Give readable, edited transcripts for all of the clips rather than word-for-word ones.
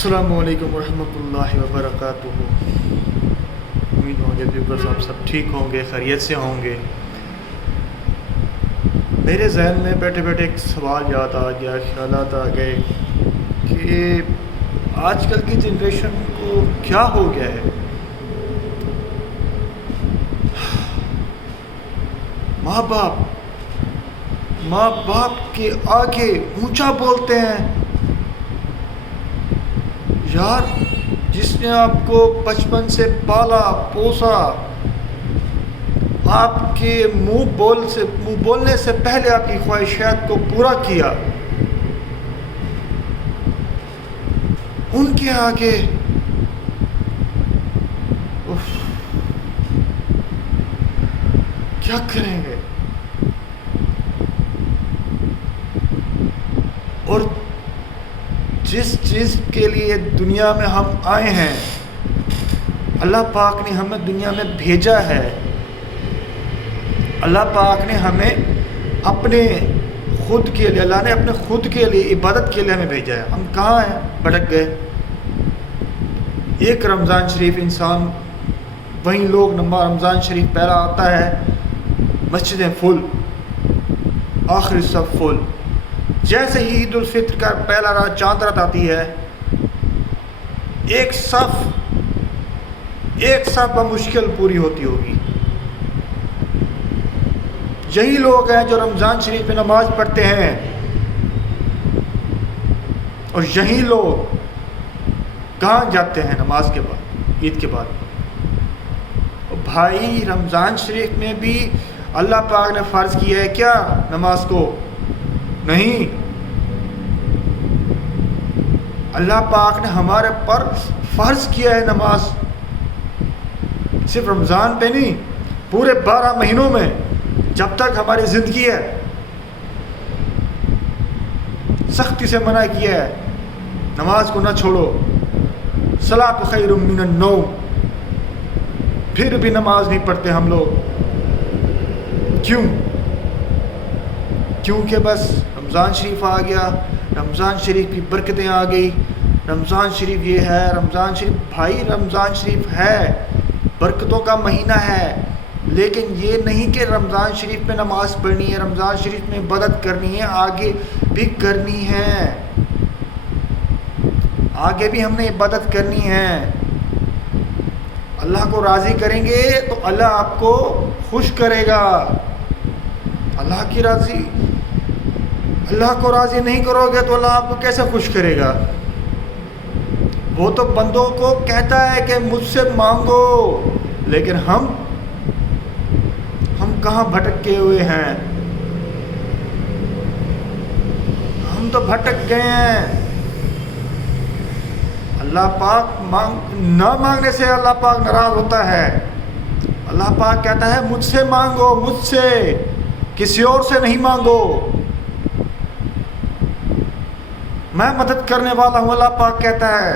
السلام علیکم ورحمۃ اللہ وبرکاتہ۔ امید ہوں گے ویورز آپ سب ٹھیک ہوں گے، خیریت سے ہوں گے۔ میرے ذہن میں بیٹھے بیٹھے ایک سوال یاد آ گیا، خیالات آ گئے کہ آج کل کی جنریشن کو کیا ہو گیا ہے۔ ماں باپ کے آگے اونچا بولتے ہیں۔ یار، جس نے آپ کو بچپن سے پالا پوسا، آپ کے منہ بولنے سے پہلے آپ کی خواہشات کو پورا کیا، ان کے آگے کیا کریں گے؟ اور جس چیز کے لیے دنیا میں ہم آئے ہیں، اللہ پاک نے ہمیں دنیا میں بھیجا ہے، اللہ پاک نے ہمیں اپنے خود کے لیے، اللہ نے اپنے خود کے لیے، عبادت کے لیے ہمیں بھیجا ہے۔ ہم کہاں ہیں؟ بھٹک گئے۔ ایک رمضان شریف انسان، وہیں لوگ رمضان شریف پہلا آتا ہے، مسجدیں فل، آخری صف فل۔ جیسے ہی عید الفطر کا پہلا رات چاند رات آتی ہے، ایک صف بمشکل پوری ہوتی ہوگی۔ یہی لوگ ہیں جو رمضان شریف میں نماز پڑھتے ہیں، اور یہی لوگ کہاں جاتے ہیں نماز کے بعد، عید کے بعد؟ بھائی، رمضان شریف میں بھی اللہ پاک نے فرض کیا ہے کیا نماز کو؟ نہیں، اللہ پاک نے ہمارے پر فرض کیا ہے نماز، صرف رمضان پہ نہیں، پورے 12 مہینوں میں، جب تک ہماری زندگی ہے، سختی سے منع کیا ہے نماز کو نہ چھوڑو۔ صلاۃ خیر من النوم، پھر بھی نماز نہیں پڑھتے ہم لوگ۔ کیونکہ بس رمضان شریف آ گیا، رمضان شریف کی برکتیں آ گئی، رمضان شریف یہ ہے، رمضان شریف۔ بھائی، رمضان شریف ہے، برکتوں کا مہینہ ہے، لیکن یہ نہیں کہ رمضان شریف میں نماز پڑھنی ہے، رمضان شریف میں عبادت کرنی ہے، آگے بھی کرنی ہے، آگے بھی ہم نے عبادت کرنی ہے۔ اللہ کو راضی کریں گے تو اللہ آپ کو خوش کرے گا۔ اللہ کو راضی نہیں کرو گے تو اللہ آپ کو کیسے خوش کرے گا؟ وہ تو بندوں کو کہتا ہے کہ مجھ سے مانگو، لیکن ہم کہاں بھٹکے ہوئے ہیں؟ ہم تو بھٹک گئے ہیں۔ اللہ پاک نہ مانگنے سے اللہ پاک ناراض ہوتا ہے۔ اللہ پاک کہتا ہے مجھ سے مانگو، مجھ سے، کسی اور سے نہیں مانگو، میں مدد کرنے والا ہوں، اللہ پاک کہتا ہے۔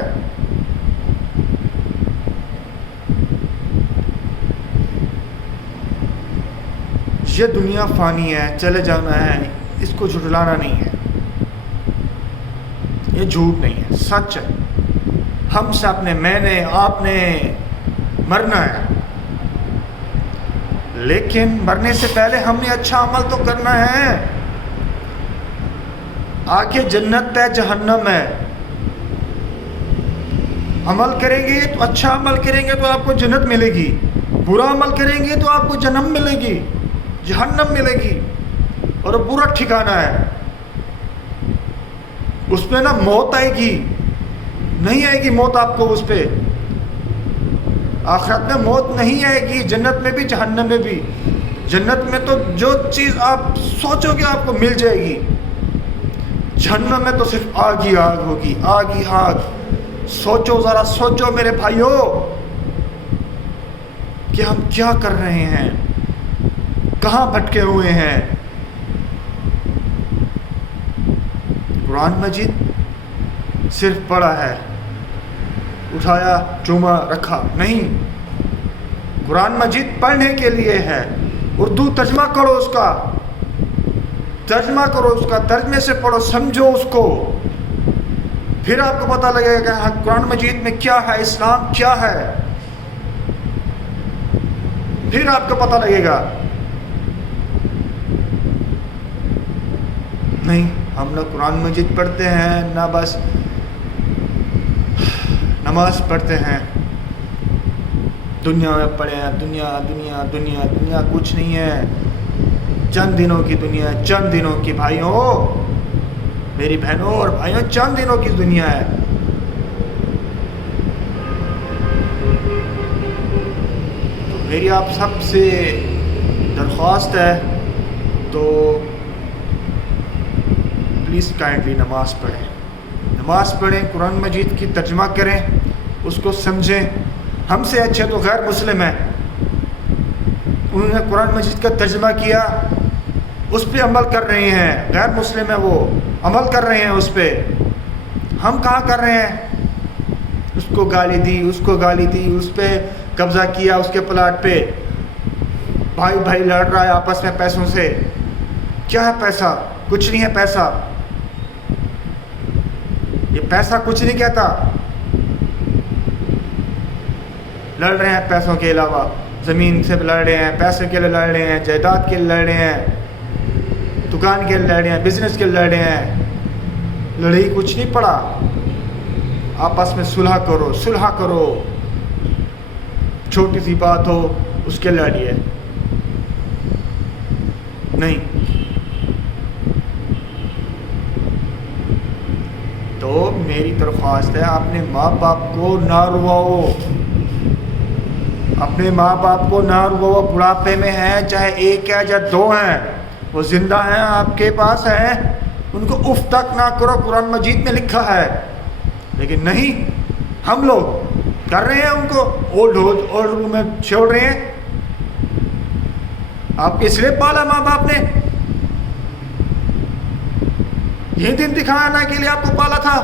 یہ دنیا فانی ہے، چلے جانا ہے، اس کو جھٹلانا نہیں ہے، یہ جھوٹ نہیں ہے، سچ ہے۔ ہم سب نے، میں نے، آپ نے مرنا ہے، لیکن مرنے سے پہلے ہم نے اچھا عمل تو کرنا ہے۔ آگے جنت ہے، جہنم ہے۔ عمل کریں گے تو اچھا عمل کریں گے تو آپ کو جنت ملے گی، برا عمل کریں گے تو آپ کو جہنم ملے گی، جہنم ملے گی، اور برا ٹھکانہ ہے۔ اس پہ نہ موت آئے گی، نہیں آئے گی موت آپ کو، اس پہ آخرت میں موت نہیں آئے گی، جنت میں بھی جہنم میں بھی۔ جنت میں تو جو چیز آپ سوچو گے آپ کو مل جائے گی، جہنم میں تو صرف آگ ہی آگ ہوگی، آگ ہی آگ۔ سوچو، ذرا سوچو میرے بھائیو کہ ہم کیا کر رہے ہیں، کہاں بھٹکے ہوئے ہیں۔ قرآن مجید صرف پڑھا ہے، اٹھایا، چوما، رکھا، نہیں۔ قرآن مجید پڑھنے کے لیے ہے، اردو ترجمہ کرو اس کا، ترجمہ کرو اس کا، ترجمے سے پڑھو، سمجھو اس کو، پھر آپ کو پتہ لگے گا کہ قرآن مجید میں کیا ہے، اسلام کیا ہے، پھر آپ کو پتہ لگے گا۔ نہیں، ہم لوگ قرآن مجید پڑھتے ہیں نہ بس نماز پڑھتے ہیں، دنیا میں پڑے ہیں، دنیا دنیا دنیا دنیا کچھ نہیں ہے، چند دنوں کی دنیا ہے، چند دنوں کی، بھائیوں، میری بہنوں اور بھائیوں، چند دنوں کی دنیا ہے۔ تو میری آپ سب سے درخواست ہے، تو پلیز کائنڈلی نماز پڑھیں، نماز پڑھیں، قرآن مجید کی ترجمہ کریں، اس کو سمجھیں۔ ہم سے اچھے تو غیر مسلم ہیں، انہوں نے قرآن مجید کا ترجمہ کیا، اس پہ عمل کر رہے ہیں، غیر مسلم ہیں، وہ عمل کر رہے ہیں اس پہ، ہم کہاں کر رہے ہیں؟ اس کو گالی دی، اس کو گالی دی، اس پہ قبضہ کیا، اس کے پلاٹ پہ، بھائی بھائی لڑ رہا ہے آپس میں پیسوں سے۔ کیا ہے پیسہ؟ کچھ نہیں ہے پیسہ، یہ پیسہ کچھ نہیں کہتا۔ لڑ رہے ہیں پیسوں کے علاوہ، زمین سے لڑ رہے ہیں، پیسے کے لیے لڑ رہے ہیں، جائیداد کے لیے لڑ رہے ہیں، دکان کے لیے لڑ رہے ہیں، بزنس کے لیے لڑ رہے ہیں۔ لڑائی کچھ نہیں پڑا، آپس میں صلح کرو، صلح کرو، چھوٹی سی بات ہو اس کے لڑیے، نہیں۔ تو میری درخواست ہے، اپنے ماں باپ کو نہ رواؤ، اپنے ماں باپ کو نہ رواؤ، بڑھاپے میں ہیں، چاہے ایک ہے یا دو ہیں، وہ زندہ ہیں، آپ کے پاس ہیں، ان کو اف تک نہ کرو، قرآن مجید میں لکھا ہے۔ لیکن نہیں، ہم لوگ کر رہے ہیں، ان کو اولڈ روم میں چھوڑ رہے ہیں۔ آپ کے اس لیے پالا ماں باپ نے، یہ دن دکھانے کے لیے آپ کو پالا تھا۔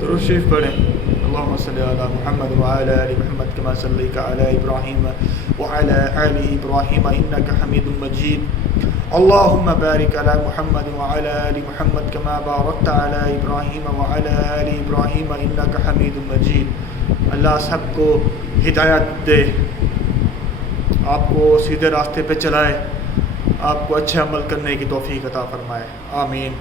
درود شریف پڑھیں، اللہم صلی علی محمد وعلی آل محمد کما صلیت علی ابراہیم وعلی آل ابراہیم انک حمید مجید، اللہم بارک علی محمد وعلی آل محمد کما بارکت علی ابراہیم وعلی آل ابراہیم انک حمید مجید۔ اللہ سب کو ہدایت دے، آپ کو سیدھے راستے پہ چلائے، آپ کو اچھے عمل کرنے کی توفیق عطا فرمائے، آمین۔